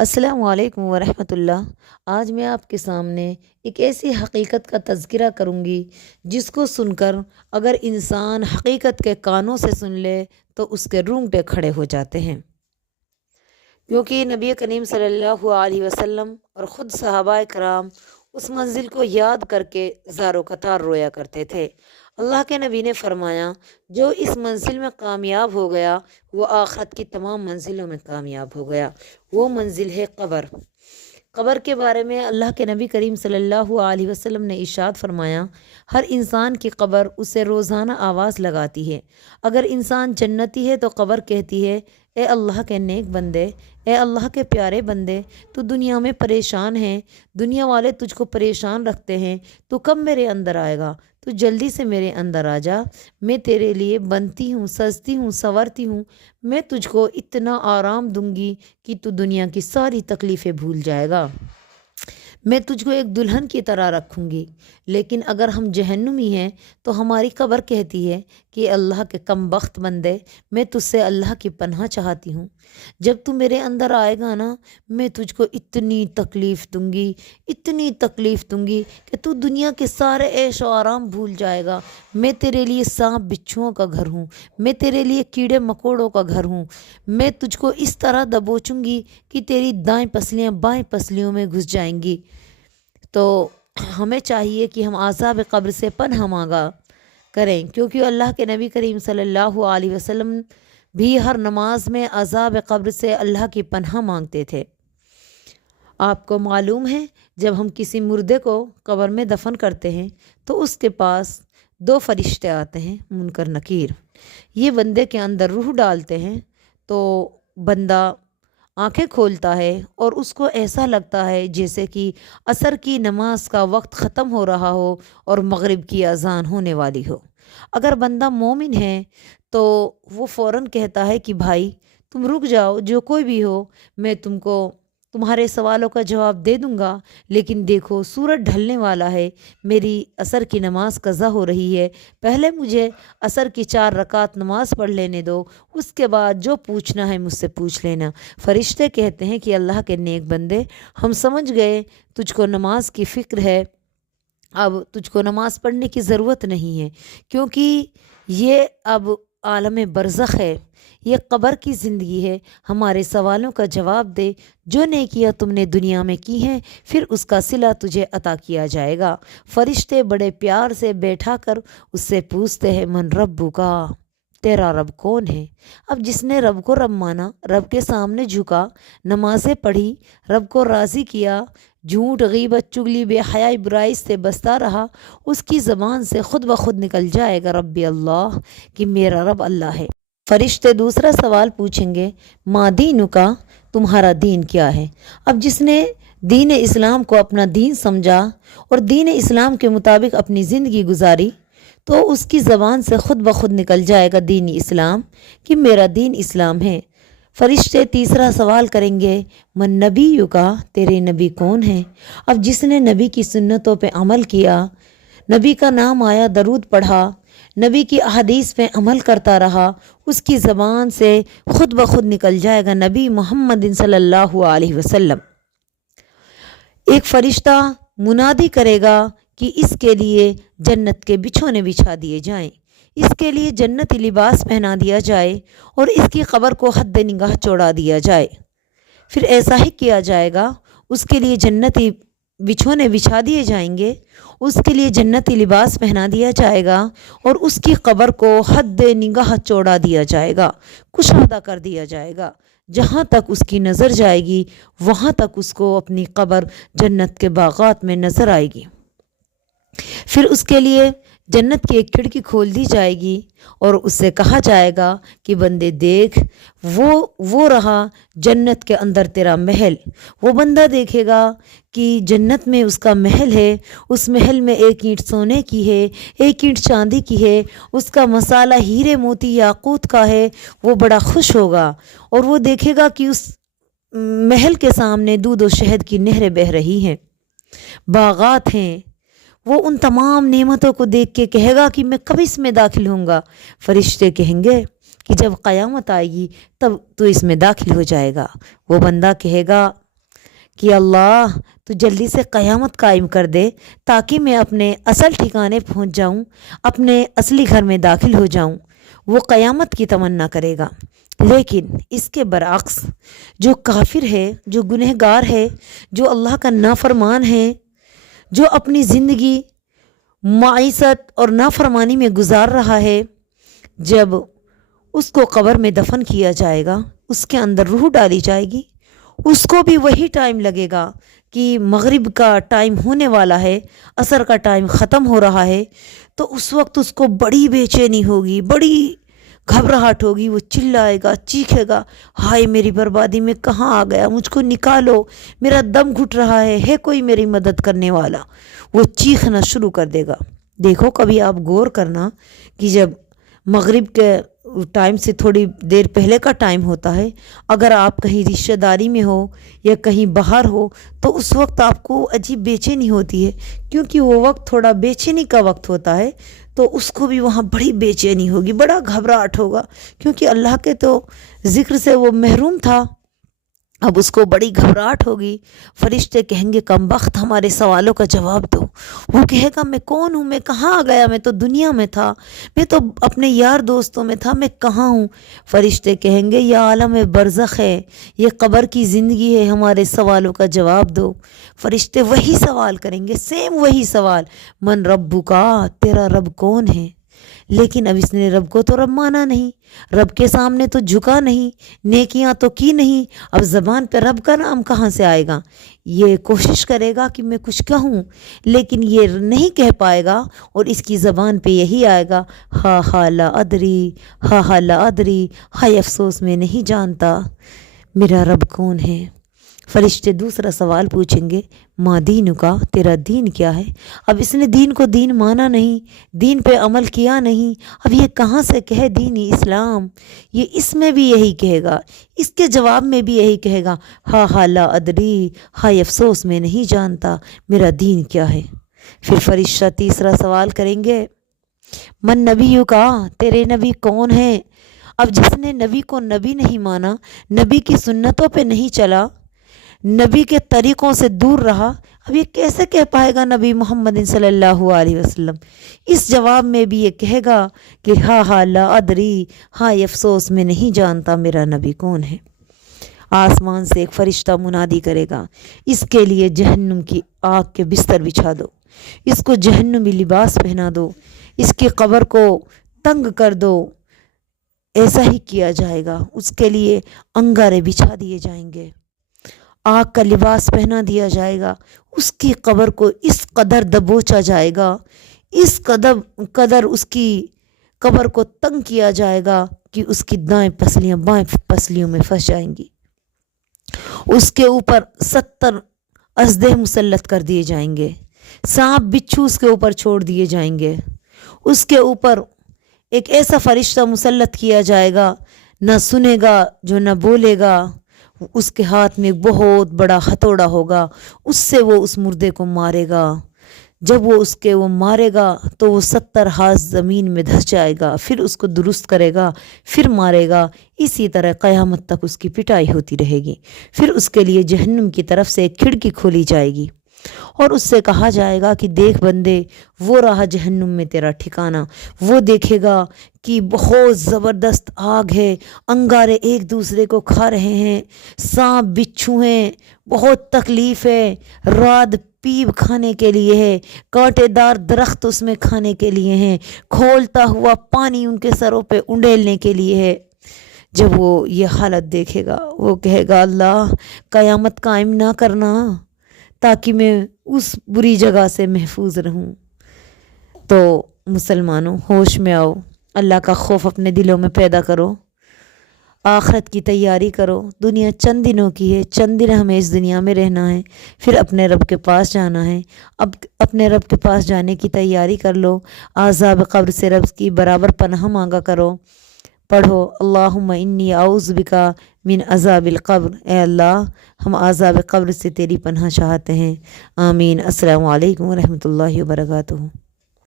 السلام علیکم ورحمۃ اللہ۔ آج میں آپ کے سامنے ایک ایسی حقیقت کا تذکرہ کروں گی جس کو سن کر اگر انسان حقیقت کے کانوں سے سن لے تو اس کے رونگٹے کھڑے ہو جاتے ہیں، کیونکہ نبی کریم صلی اللہ علیہ وسلم اور خود صحابہ کرام اس منزل کو یاد کر کے زار و قطار رویا کرتے تھے۔ اللہ کے نبی نے فرمایا، جو اس منزل میں کامیاب ہو گیا وہ آخرت کی تمام منزلوں میں کامیاب ہو گیا۔ وہ منزل ہے قبر۔ قبر کے بارے میں اللہ کے نبی کریم صلی اللہ علیہ وسلم نے ارشاد فرمایا، ہر انسان کی قبر اسے روزانہ آواز لگاتی ہے۔ اگر انسان جنتی ہے تو قبر کہتی ہے، اے اللہ کے نیک بندے، اے اللہ کے پیارے بندے، تو دنیا میں پریشان ہے، دنیا والے تجھ کو پریشان رکھتے ہیں، تو کب میرے اندر آئے گا؟ تو جلدی سے میرے اندر آ جا، میں تیرے لیے بنتی ہوں، سجتی ہوں، سنورتی ہوں، میں تجھ کو اتنا آرام دوں گی کہ تو دنیا کی ساری تکلیفیں بھول جائے گا۔ میں تجھ کو ایک دلہن کی طرح رکھوں گی۔ لیکن اگر ہم جہنمی ہیں تو ہماری قبر کہتی ہے کہ اللہ کے کم بخت بندے، میں تجھ سے اللہ کی پناہ چاہتی ہوں۔ جب تو میرے اندر آئے گا نا، میں تجھ کو اتنی تکلیف دوں گی، اتنی تکلیف دوں گی کہ تو دنیا کے سارے عیش و آرام بھول جائے گا۔ میں تیرے لیے سانپ بچھوؤں کا گھر ہوں، میں تیرے لیے کیڑے مکوڑوں کا گھر ہوں۔ میں تجھ کو اس طرح دبوچوں گی کہ تیری دائیں پسلیاں بائیں پسلیوں میں گھس جائیں گی۔ تو ہمیں چاہیے کہ ہم عذاب قبر سے پناہ مانگا کریں، کیونکہ اللہ کے نبی کریم صلی اللہ علیہ وسلم بھی ہر نماز میں عذاب قبر سے اللہ کی پناہ مانگتے تھے۔ آپ کو معلوم ہے، جب ہم کسی مردے کو قبر میں دفن کرتے ہیں تو اس کے پاس دو فرشتے آتے ہیں، منکر نکیر۔ یہ بندے کے اندر روح ڈالتے ہیں تو بندہ آنکھیں کھولتا ہے اور اس کو ایسا لگتا ہے جیسے کہ عصر کی نماز کا وقت ختم ہو رہا ہو اور مغرب کی اذان ہونے والی ہو۔ اگر بندہ مومن ہے تو وہ فوراً کہتا ہے کہ بھائی تم رک جاؤ، جو کوئی بھی ہو، میں تم کو تمہارے سوالوں کا جواب دے دوں گا، لیکن دیکھو سورج ڈھلنے والا ہے، میری عصر کی نماز قضا ہو رہی ہے، پہلے مجھے عصر کی 4 رکعت نماز پڑھ لینے دو، اس کے بعد جو پوچھنا ہے مجھ سے پوچھ لینا۔ فرشتے کہتے ہیں کہ اللہ کے نیک بندے، ہم سمجھ گئے تجھ کو نماز کی فکر ہے، اب تجھ کو نماز پڑھنے کی ضرورت نہیں ہے، کیونکہ یہ اب عالم برزخ ہے، یہ قبر کی زندگی ہے۔ ہمارے سوالوں کا جواب دے، جو نیکیاں تم نے دنیا میں کی ہیں پھر اس کا صلہ تجھے عطا کیا جائے گا۔ فرشتے بڑے پیار سے بیٹھا کر اس سے پوچھتے ہیں، من ربک کا، تیرا رب کون ہے؟ اب جس نے رب کو رب مانا، رب کے سامنے جھکا، نمازیں پڑھی، رب کو راضی کیا، جھوٹ غیبت چگلی بے حیائی برائی سے بچتا رہا، اس کی زبان سے خود بخود نکل جائے گا ربی اللہ، کہ میرا رب اللہ ہے۔ فرشتے دوسرا سوال پوچھیں گے، ما دینکا، تمہارا دین کیا ہے؟ اب جس نے دین اسلام کو اپنا دین سمجھا اور دین اسلام کے مطابق اپنی زندگی گزاری تو اس کی زبان سے خود بخود نکل جائے گا دین اسلام، کہ میرا دین اسلام ہے۔ فرشتے تیسرا سوال کریں گے، من نبی کا، تیرے نبی کون ہیں؟ اب جس نے نبی کی سنتوں پہ عمل کیا، نبی کا نام آیا درود پڑھا، نبی کی احادیث پہ عمل کرتا رہا، اس کی زبان سے خود بخود نکل جائے گا نبی محمد صلی اللہ علیہ وسلم۔ ایک فرشتہ منادی کرے گا کہ اس کے لیے جنت کے بچھونے بچھا دیے جائیں، اس کے لیے جنتی لباس پہنا دیا جائے اور اس کی قبر کو حد نگاہ چوڑا دیا جائے۔ پھر ایسا ہی کیا جائے گا، اس کے لیے جنتی بچھونے بچھا دیے جائیں گے، اس کے لیے جنتی لباس پہنا دیا جائے گا اور اس کی قبر کو حد نگاہ چوڑا دیا جائے گا، کشادہ کر دیا جائے گا۔ جہاں تک اس کی نظر جائے گی وہاں تک اس کو اپنی قبر جنت کے باغات میں نظر آئے گی۔ پھر اس کے لیے جنت کی ایک کھڑکی کھول دی جائے گی اور اس سے کہا جائے گا کہ بندے دیکھ، وہ رہا جنت کے اندر تیرا محل۔ وہ بندہ دیکھے گا کہ جنت میں اس کا محل ہے، اس محل میں 1 اینٹ سونے کی ہے، 1 اینٹ چاندی کی ہے، اس کا مسالہ ہیرے موتی یاقوت کا ہے۔ وہ بڑا خوش ہوگا اور وہ دیکھے گا کہ اس محل کے سامنے دودھ و شہد کی نہریں بہہ رہی ہیں، باغات ہیں۔ وہ ان تمام نعمتوں کو دیکھ کے کہے گا کہ میں کب اس میں داخل ہوں گا؟ فرشتے کہیں گے کہ جب قیامت آئے گی تب تو اس میں داخل ہو جائے گا۔ وہ بندہ کہے گا کہ اللہ تو جلدی سے قیامت قائم کر دے تاکہ میں اپنے اصل ٹھکانے پہنچ جاؤں، اپنے اصلی گھر میں داخل ہو جاؤں۔ وہ قیامت کی تمنا کرے گا۔ لیکن اس کے برعکس جو کافر ہے، جو گنہگار ہے، جو اللہ کا نافرمان ہے، جو اپنی زندگی معیشت اور نافرمانی میں گزار رہا ہے، جب اس کو قبر میں دفن کیا جائے گا، اس کے اندر روح ڈالی جائے گی، اس کو بھی وہی ٹائم لگے گا کہ مغرب کا ٹائم ہونے والا ہے، عصر کا ٹائم ختم ہو رہا ہے، تو اس وقت اس کو بڑی بے چینی ہوگی، بڑی گھبراہٹ ہوگی، وہ چلائے گا، چیخے گا، ہائے میری بربادی میں کہاں آ گیا، مجھ کو نکالو، میرا دم گھٹ رہا ہے کوئی میری مدد کرنے والا۔ وہ چیخنا شروع کر دے گا۔ دیکھو کبھی آپ غور کرنا کہ جب مغرب کے ٹائم سے تھوڑی دیر پہلے کا ٹائم ہوتا ہے، اگر آپ کہیں رشتہ داری میں ہو یا کہیں باہر ہو تو اس وقت آپ کو عجیب بے چینی ہوتی ہے، کیونکہ وہ وقت تھوڑا بے چینی کا وقت ہوتا ہے، تو اس کو بھی وہاں بڑی بے چینی ہوگی، بڑا گھبراہٹ ہوگا، کیونکہ اللہ کے تو ذکر سے وہ محروم تھا۔ اب اس کو بڑی گھبراہٹ ہوگی۔ فرشتے کہیں گے کم بخت ہمارے سوالوں کا جواب دو۔ وہ کہے گا میں کون ہوں، میں کہاں آ گیا، میں تو دنیا میں تھا، میں تو اپنے یار دوستوں میں تھا، میں کہاں ہوں۔ فرشتے کہیں گے یہ عالم برزخ ہے، یہ قبر کی زندگی ہے، ہمارے سوالوں کا جواب دو۔ فرشتے وہی سوال کریں گے، سیم وہی سوال، من ربک، تیرا رب کون ہے؟ لیکن اب اس نے رب کو تو رب مانا نہیں، رب کے سامنے تو جھکا نہیں، نیکیاں تو کی نہیں، اب زبان پہ رب کا نام کہاں سے آئے گا؟ یہ کوشش کرے گا کہ میں کچھ کہوں، لیکن یہ نہیں کہہ پائے گا، اور اس کی زبان پہ یہی آئے گا، ہا ہا لا ادری، ہا ہا لا ادری، ہائے افسوس میں نہیں جانتا میرا رب کون ہے۔ فرشتے دوسرا سوال پوچھیں گے، ماں دین کا، تیرا دین کیا ہے؟ اب اس نے دین کو دین مانا نہیں، دین پہ عمل کیا نہیں، اب یہ کہاں سے کہے دین اسلام؟ یہ اس میں بھی یہی کہے گا، اس کے جواب میں بھی یہی کہے گا، ہا ہا لا ادری، ہائے افسوس میں نہیں جانتا میرا دین کیا ہے۔ پھر فرشتہ تیسرا سوال کریں گے، من نبیوں کا، تیرے نبی کون ہے؟ اب جس نے نبی کو نبی نہیں مانا، نبی کی سنتوں پہ نہیں چلا، نبی کے طریقوں سے دور رہا، اب یہ کیسے کہہ پائے گا نبی محمد صلی اللہ علیہ وسلم؟ اس جواب میں بھی یہ کہے گا کہ ہا ہا لا ادری، ہاں افسوس میں نہیں جانتا میرا نبی کون ہے۔ آسمان سے ایک فرشتہ منادی کرے گا، اس کے لیے جہنم کی آگ کے بستر بچھا دو، اس کو جہنمی لباس پہنا دو، اس کی قبر کو تنگ کر دو۔ ایسا ہی کیا جائے گا، اس کے لیے انگارے بچھا دیے جائیں گے، آگ کا لباس پہنا دیا جائے گا، اس کی قبر کو اس قدر دبوچا جائے گا، اس قدر اس کی قبر کو تنگ کیا جائے گا کہ اس کی دائیں پسلیاں بائیں پسلیوں میں پھنس جائیں گی۔ اس کے اوپر 70 اژدھے مسلط کر دیے جائیں گے، سانپ بچھو اس کے اوپر چھوڑ دیے جائیں گے، اس کے اوپر ایک ایسا فرشتہ مسلط کیا جائے گا، نہ سنے گا جو نہ بولے گا، اس کے ہاتھ میں ایک بہت بڑا ہتھوڑا ہوگا، اس سے وہ اس مردے کو مارے گا۔ جب وہ مارے گا تو وہ 70 ہاتھ زمین میں دھس جائے گا، پھر اس کو درست کرے گا، پھر مارے گا، اسی طرح قیامت تک اس کی پٹائی ہوتی رہے گی۔ پھر اس کے لیے جہنم کی طرف سے ایک کھڑکی کھولی جائے گی، اور اس سے کہا جائے گا کہ دیکھ بندے، وہ رہا جہنم میں تیرا ٹھکانہ۔ وہ دیکھے گا کہ بہت زبردست آگ ہے، انگارے ایک دوسرے کو کھا رہے ہیں، سانپ بچھو ہیں، بہت تکلیف ہے، راد پیپ کھانے کے لیے ہے، کانٹے دار درخت اس میں کھانے کے لیے ہیں، کھولتا ہوا پانی ان کے سروں پہ انڈیلنے کے لیے ہے۔ جب وہ یہ حالت دیکھے گا، وہ کہے گا اللہ قیامت قائم نہ کرنا تاکہ میں اس بری جگہ سے محفوظ رہوں۔ تو مسلمانوں، ہوش میں آؤ، اللہ کا خوف اپنے دلوں میں پیدا کرو، آخرت کی تیاری کرو۔ دنیا چند دنوں کی ہے، چند دن ہمیں اس دنیا میں رہنا ہے، پھر اپنے رب کے پاس جانا ہے۔ اب اپنے رب کے پاس جانے کی تیاری کر لو، عذاب قبر سے رب کی برابر پناہ مانگا کرو۔ پڑھو اللہم انی اعوذ بکا من عذاب القبر، اے اللہ ہم عذاب قبر سے تیری پناہ چاہتے ہیں۔ آمین۔ السلام علیکم ورحمۃ اللہ وبرکاتہ۔